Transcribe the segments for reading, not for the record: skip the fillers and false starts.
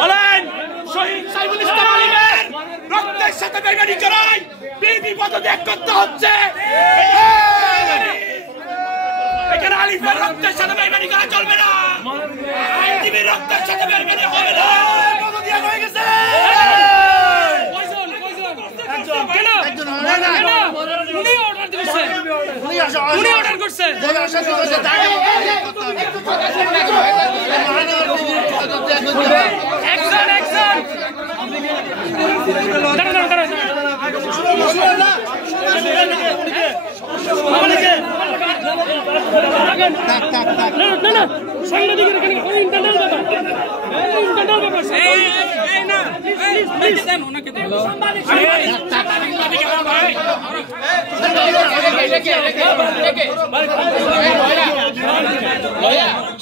বলেন শহীদ সাইফুল ইসলাম আলিমের রক্তের সাথে বেইমানি করায় বিএনপি পদত্যাগ করতে হচ্ছে। এখানে আলিমের রক্তের সাথে বেইমানি করা চলবে না, আইনজীবীর রক্তের সাথে বেইমানি হবে না। পদত্যাগ হয়ে গেছে।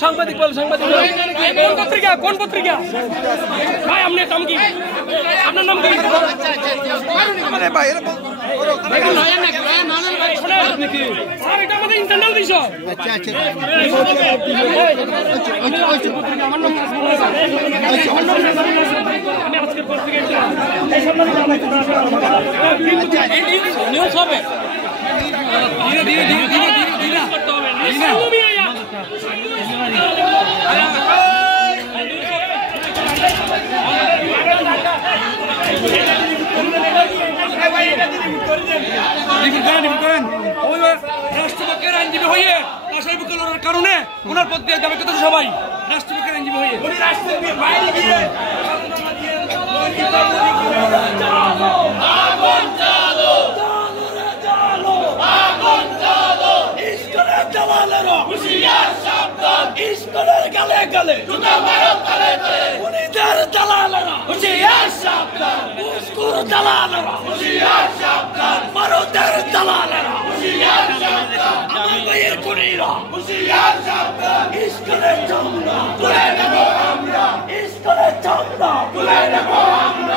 সাংবাদিক বল, সাংবাদিক কোন পত্রিকা, কোন পত্রিকা ভাই? আপনার নাম কি? আপনার নাম কি? স্যার এটা আমাদের ইন্টারনাল বিষয়। আমি আজকের পত্রিকা নিউজ হবে, ধীরে ধীরে ধীরে ধীরে ধীরে করতে হবে। রাষ্ট্রপক্ষের আইনজীবী হয়ে আশায় বুকে লড়ার কারণে ওনার পদ দিয়ে যাবে কিন্তু সবাই রাষ্ট্রপক্ষের আইনজীবী হয়ে আমরা